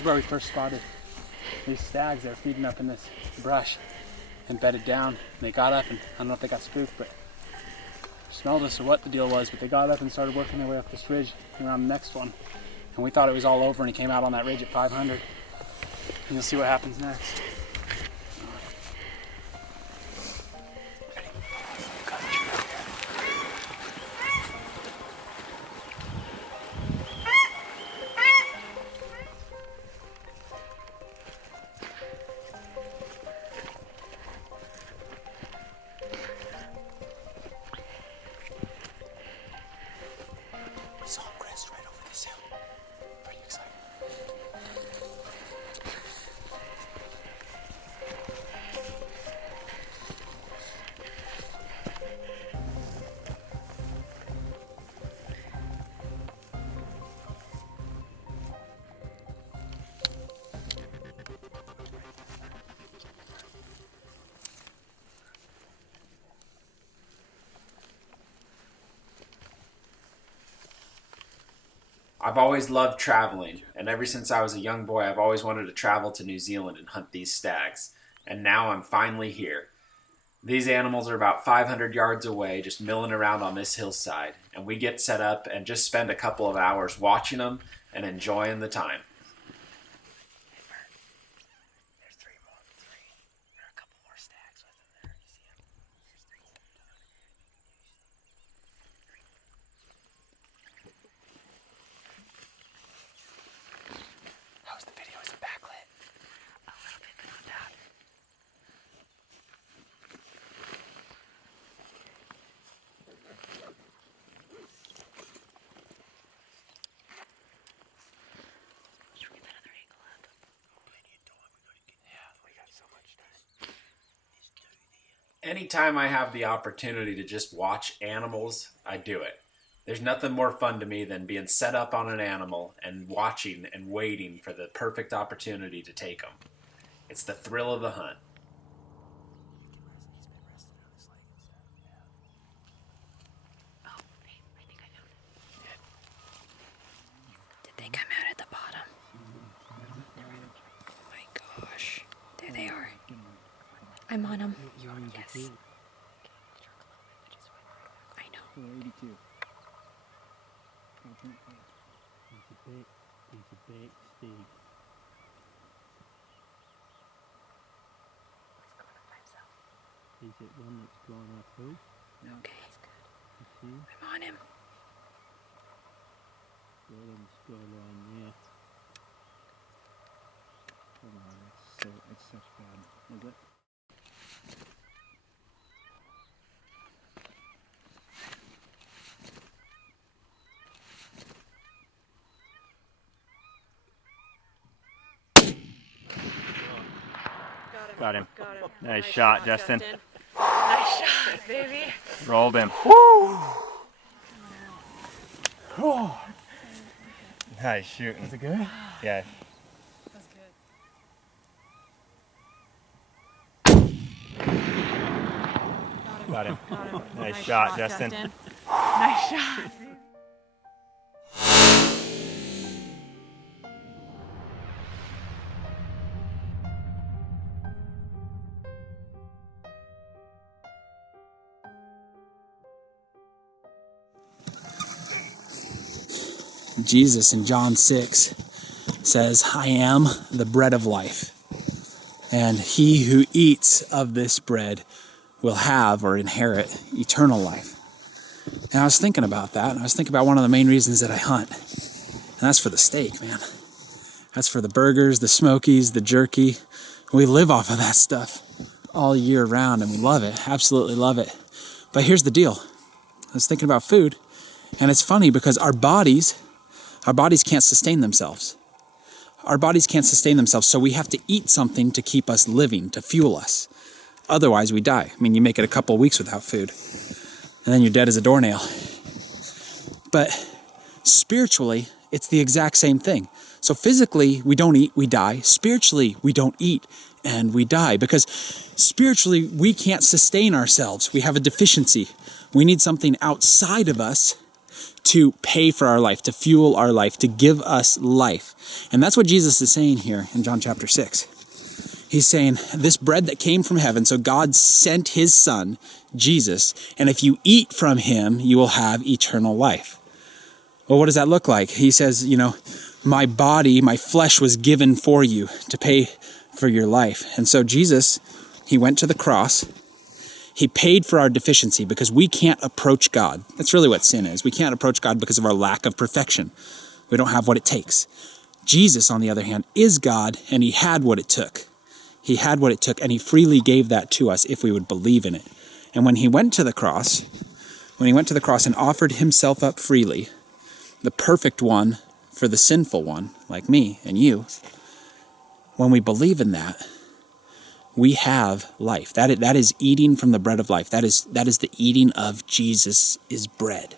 is where we first spotted these stags. They were feeding up in this brush and bedded down. And they got up, and I don't know if they got spooked, but smelled us or what the deal was, but they got up and started working their way up this ridge around the next one. And we thought it was all over, and he came out on that ridge at 500. And you'll see what happens next. I've always loved traveling, and ever since I was a young boy, I've always wanted to travel to New Zealand and hunt these stags. And now I'm finally here. These animals are about 500 yards away, just milling around on this hillside, and we get set up and just spend a couple of hours watching them and enjoying the time. Anytime I have the opportunity to just watch animals, I do it. There's nothing more fun to me than being set up on an animal and watching and waiting for the perfect opportunity to take them. It's the thrill of the hunt. Did they come out at the bottom? Oh my gosh. There they are. I'm on them. Yes. I know. 82. He's a big Steve. Is it one that's going up who? Okay. I'm on him. Go on the score line, yeah. Come on, it's such bad. Is it? Got him. Nice shot, Justin. Nice shot, baby. Rolled him. Woo! Nice shooting. Is it good? Yeah. That's good. Got him. Nice shot, Justin. Nice shot. Jesus in John 6 says, I am the bread of life, and he who eats of this bread will have or inherit eternal life. And I was thinking about that, and I was thinking about one of the main reasons that I hunt, and that's for the steak, man. That's for the burgers, the smokies, the jerky. We live off of that stuff all year round, and we love it, absolutely love it. But here's the deal. I was thinking about food, and it's funny because our bodies can't sustain themselves. Our bodies can't sustain themselves, so we have to eat something to keep us living, to fuel us. Otherwise, we die. I mean, you make it a couple of weeks without food, and then you're dead as a doornail. But spiritually, it's the exact same thing. So physically, we don't eat, we die. Spiritually, we don't eat, and we die. Because spiritually, we can't sustain ourselves. We have a deficiency. We need something outside of us to pay for our life, to fuel our life, to give us life. And that's what Jesus is saying here in John chapter 6. He's saying this bread that came from heaven, so God sent his son, Jesus, and if you eat from him, you will have eternal life. Well, what does that look like? He says, my body, my flesh was given for you to pay for your life. And so Jesus, he went to the cross. He paid for our deficiency because we can't approach God. That's really what sin is. We can't approach God because of our lack of perfection. We don't have what it takes. Jesus, on the other hand, is God, and he had what it took. He had what it took, and he freely gave that to us if we would believe in it. And when he went to the cross and offered himself up freely, the perfect one for the sinful one, like me and you, when we believe in that, we have life. That is eating from the bread of life. That is the eating of Jesus' bread.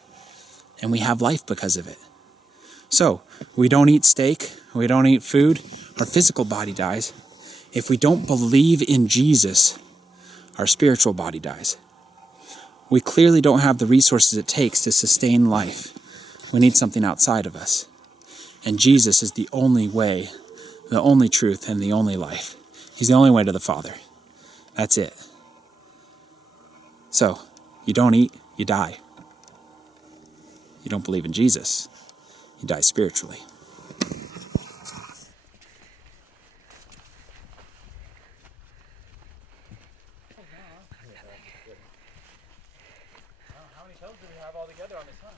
And we have life because of it. So, we don't eat steak, we don't eat food, our physical body dies. If we don't believe in Jesus, our spiritual body dies. We clearly don't have the resources it takes to sustain life. We need something outside of us. And Jesus is the only way, the only truth, and the only life. He's the only way to the Father. That's it. So, you don't eat, you die. You don't believe in Jesus, you die spiritually. How many toes do we have all together on this hunt?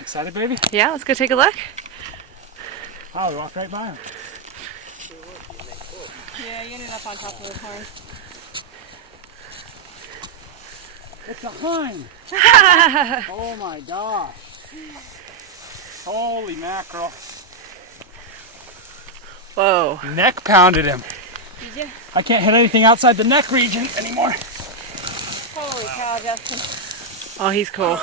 Excited, baby? Yeah, let's go take a look. Oh, we walked right by him. Yeah, you ended up on top of the horn. It's a hind! Oh my gosh. Holy mackerel. Whoa. Neck pounded him. Did you? I can't hit anything outside the neck region anymore. Holy cow, Justin. Oh, he's cool.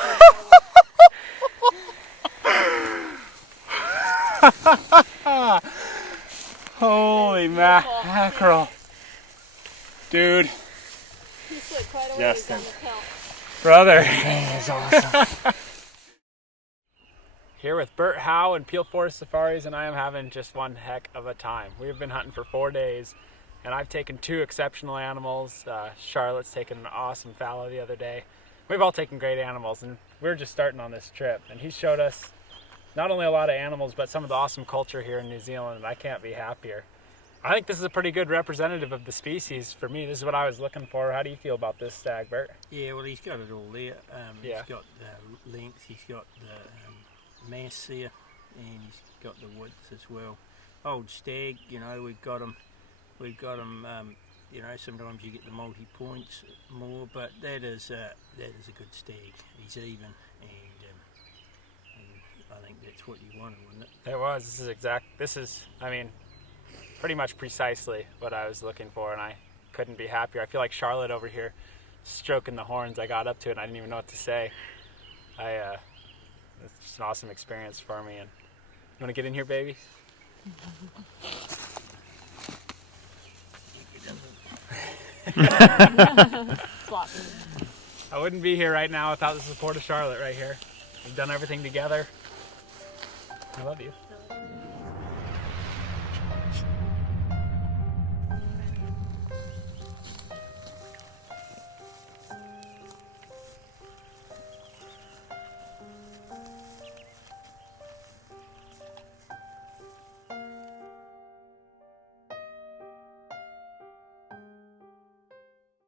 Holy mackerel. Dude. He slid quite a ways Justin. on the hill. Brother. That is awesome. Here with Bert Howe and Peel Forest Safaris, and I am having just one heck of a time. We've been hunting for 4 days, and I've taken 2 exceptional animals. Charlotte's taken an awesome fallow the other day. We've all taken great animals, and we're just starting on this trip. And he showed us not only a lot of animals, but some of the awesome culture here in New Zealand, and I can't be happier. I think this is a pretty good representative of the species. For me, this is what I was looking for. How do you feel about this stag, Bert? Yeah, well, he's got it all there. Yeah. He's got the length, he's got the mass there, and he's got the width as well. Old stag, we've got him. Sometimes you get the multi-points more, but that is a good stag. He's even, and I think that's what you wanted, wasn't it? It was. This is, pretty much precisely what I was looking for, and I couldn't be happier. I feel like Charlotte over here stroking the horns. I got up to it and I didn't even know what to say. It's just an awesome experience for me. And you want to get in here, baby? I wouldn't be here right now without the support of Charlotte right here. We've done everything together. I love you.